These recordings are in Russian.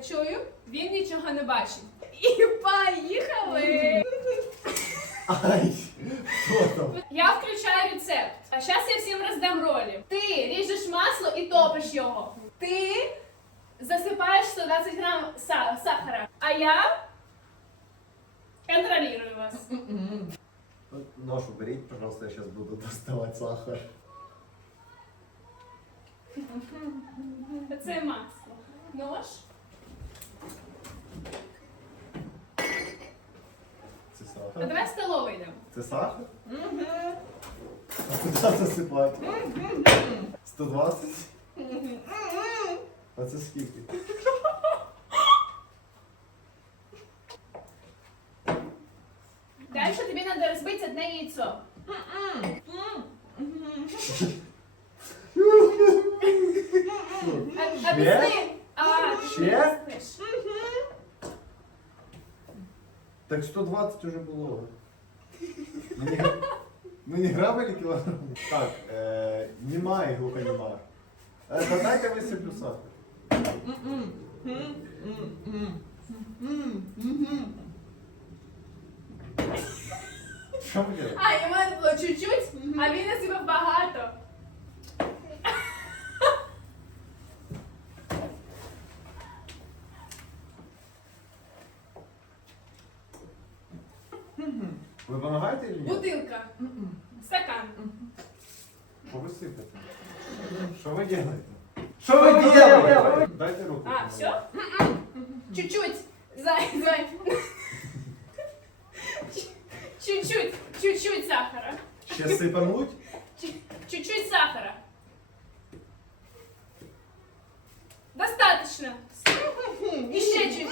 чую, він нічого не бачить. І поїхали! Ай, хто там? Я включаю рецепт. А зараз я всім роздам ролі. Ти ріжеш масло і топиш його. Ти засипаєш 120 грам са- сахара. А я контролюю вас. Ношу беріть, пожалуйста, я сейчас буду доставать сахар. Це масло. Нож. Це А сахар? давай в столовий йдемо. Це сахар? А куди засипати? 120? А це скільки? Дальше тобі треба розбити одне яйцо. А- Об'ясни. А, Ще? не об'ясниш. Так 120 уже було. Ми не, гра- ми не грабили кілограм? Так, е, нема і глухонема. Е, та дайте висиплю сахар. Що ви робите? А, і в мене було чуть-чуть, а він насипав багато. Дайте руку. А, все? Чуть-чуть. Зай, зай. Чуть-чуть, чуть-чуть сахара. Ще сипануть? Чуть- Чуть-чуть сахара. Достаточно. І ще чуть-чуть.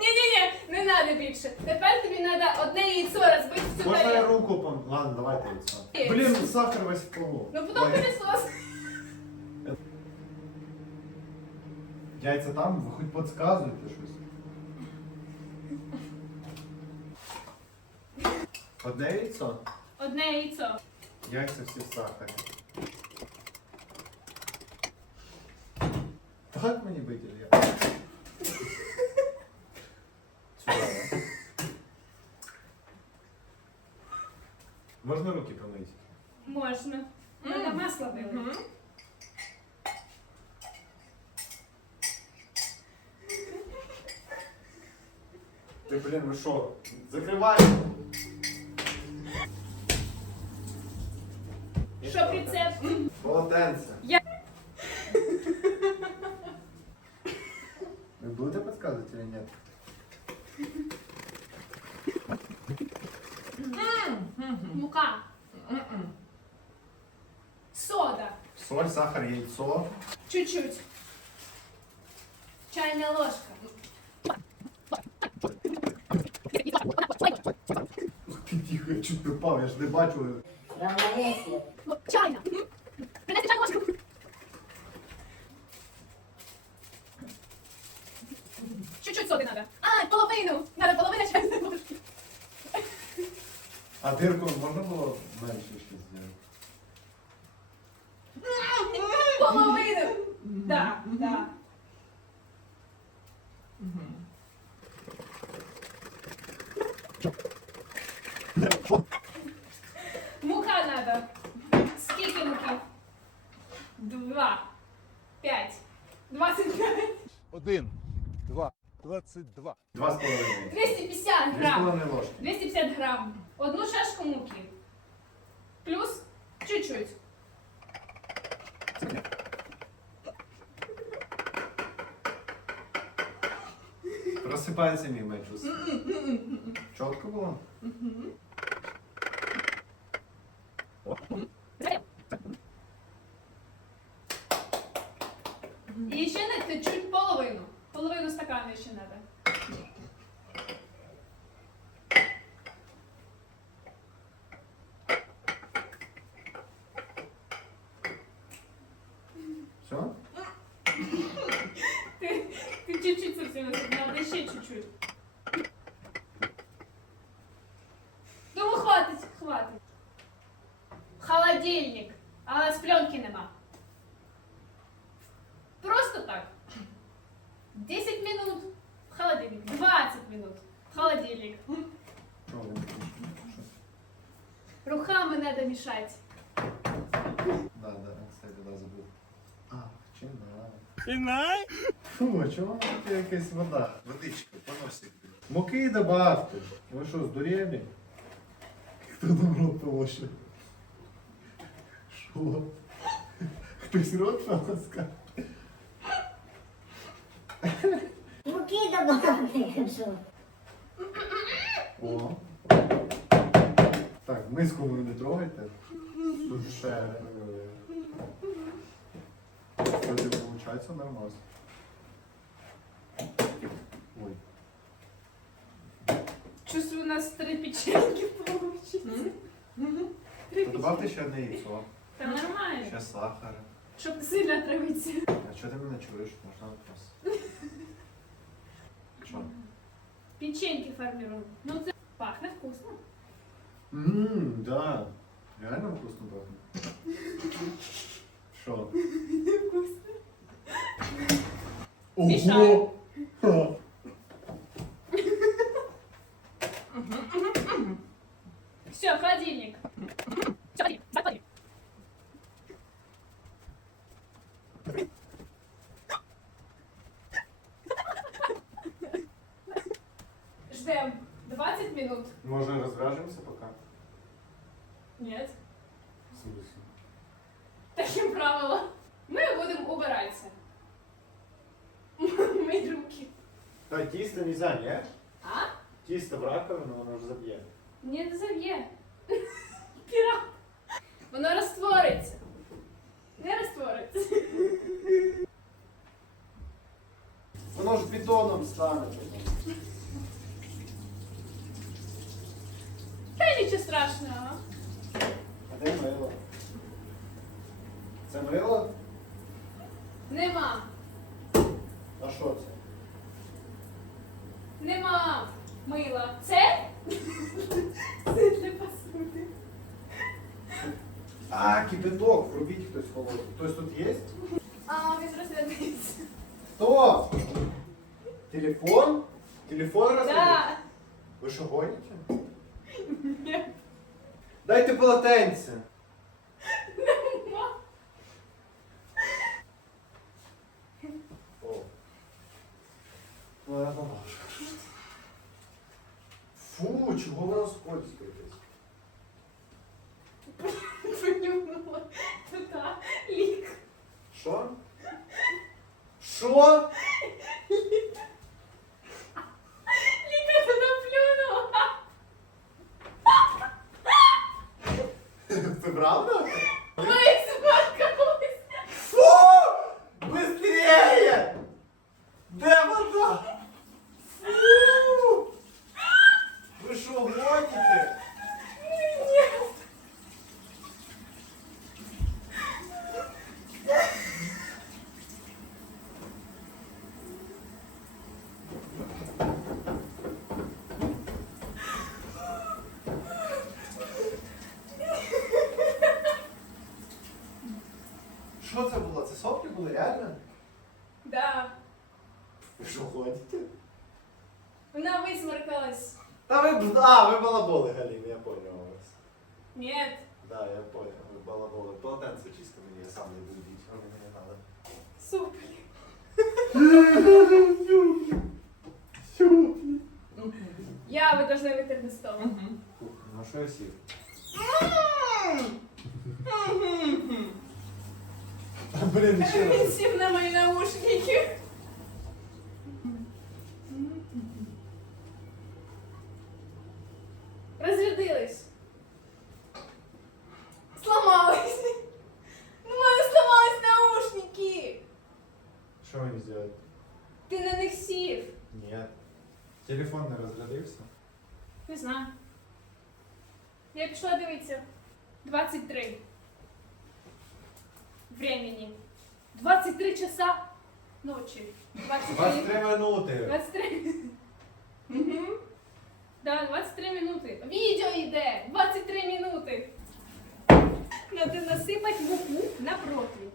Ні-ні-ні, не треба більше. Тепер тобі треба одне яйцо розбити в цю Можна я тарілку. руку пом... Ладно, давайте яйцо. Яйцо. Блін, сахар весь в полу. Ну потім Ой. пересос. Яйця там, ви хоч підказуєте щось. Одне яйцо? Одне яйцо. Яйця всі в сахарі. Так мені виділи я. Сюди, да? Можна руки помити? Можна. Надо масло вилити. Ти, блін, ви що? Закривай! Що рецепт? Полотенце. Я- Ви будете підказувати чи ні? Мука. Сода. Соль, сахар, яйцо. Чуть-чуть. Чайна ложка. Я чуть не впав, я ж не бачу. Равновесие. Чайна. Принеси чайну ложку. Чуть-чуть соди надо. А, половину. Надо половина чайної ложки. А дирку можна було менше ще зробити? Половину. Да, да. 22. 2,5. 250 грам. 2,5 ложки. 250 грам. Одну чашку муки. Плюс чуть-чуть. Просыпается мимо, я чувствую. Четко было? Угу. Половину стакана ще треба. Все? Ти чуть-чуть совсем, надо ще чуть-чуть. Думаю, хватить, хватить. Холодильник. А з пленки нема. Просто так. 10 минут. Мішати. Да, да, кстати, да, забув. А, чинай. Чинай? Фу, а чого тут якась вода? Водичка, поносик. Муки добавте. Ви що, здуріли? Хто там рот полоше? Що? Хтось рот полоскав? Муки добавити, що? О. Так, миску ви не трогайте. Тут ще. Кстати, виходить нормас. Ой. Чувствую, у нас три печеньки получится. Три То добавте ще одне яйцо, Та нормально. ще сахар. Щоб сильно отравитися. А чого ти мене чуєш? Можна вопрос. Що? Печеньки формируем. Ну це пахне вкусно. Ммм, да. Реально вкусно пахне. Що? Вкусно. Ого! Ха. Все, холодильник. Та тісто нельзя, ні? А? Тісто в раковину, воно ж заб'є. Не заб'є. Пірат. Воно розтвориться. Не розтвориться. Воно ж бетоном стане. Та нічого страшного. А де мило? Це мило? Нема. А, він розглядається. Хто? Телефон? Телефон розбив? Да. Ви що гоните? Ні. Дайте полотенце. Нема. О. Ну, я поможу. Фу, чого воно скользке якесь? Плюнула. Туди. Лік. Що? Що? Ліка туди плюнула. Це правда? Ми смакались. Фу! Быстрее! Де вода? Фу! Ви що, гоните? Ні. Що це було? Це соплі були реально? Да. Ви що, гоните? Вона висмаркалась. Та ви, б- а, ви балаболи, Галіна, я понял вас. Нет. Да, я понял, ви балаболи. Полотенце чисто мені, я сам не буду бить, воно мені не надо. Супер. Я, ви должны витерти до столу. Ну що я сів? Та, блін, ще Він раз. сів на мої наушники. Розрядились. Сломались. У мене сломались наушники. Що мені зробити? Ти на них сів. Ні. Телефон не розрядився? Не знаю. Я пішла дивитися. 23. Времени. 23 часа ночі. 23. 23 минути. 23. Угу. Да, 23 минути. Відео йде. 23 минути. Надо насипати муку на противень.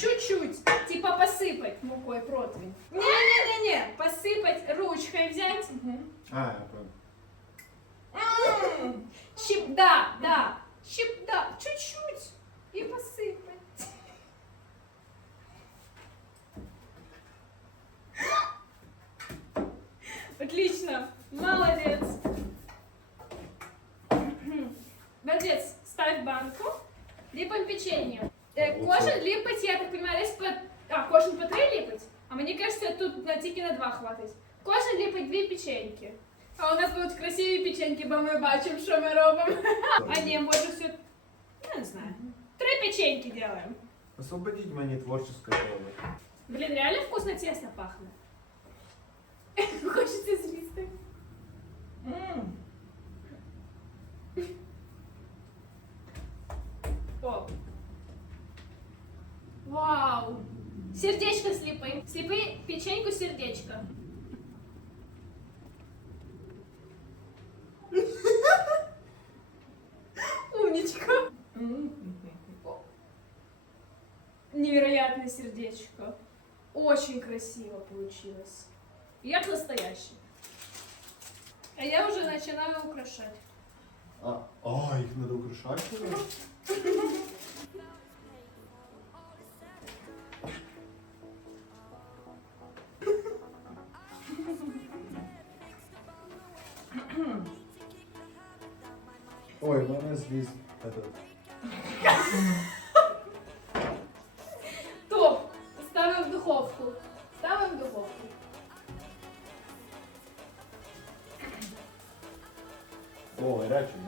Чуть-чуть. Типа посипать мукой противень. Не-не-не-не. Посипать ручкой взять. Угу. А, я понял. Чип, да, да. Щип, да, чуть-чуть. И посыпать. Отлично. Молодец. Молодец. Ставь банку. Ліпимо печенье. Е, Кожен ліпить, я так понимаю, десь по... А, кожен по три ліпить? А мені кажеться, тут на, тільки на два хватить. Кожен ліпить дві печеньки. А у нас будуть красиві печеньки, бо ми бачимо, що ми робимо. А ні, може все... Я не знаю. Три печеньки делаем. Освободіть мені творческое поле. Блин, реально вкусно тесно пахнет. Хочется злиться. О. Вау. Сердечко слепи. Слепи печеньку сердечко. Умничка. Невероятное сердечко. Очень красиво получилось. Як настоящий. А я уже начинаю украшать. А, а украшати? що ли? Ой, в мене зліз. этот. О, гарячий,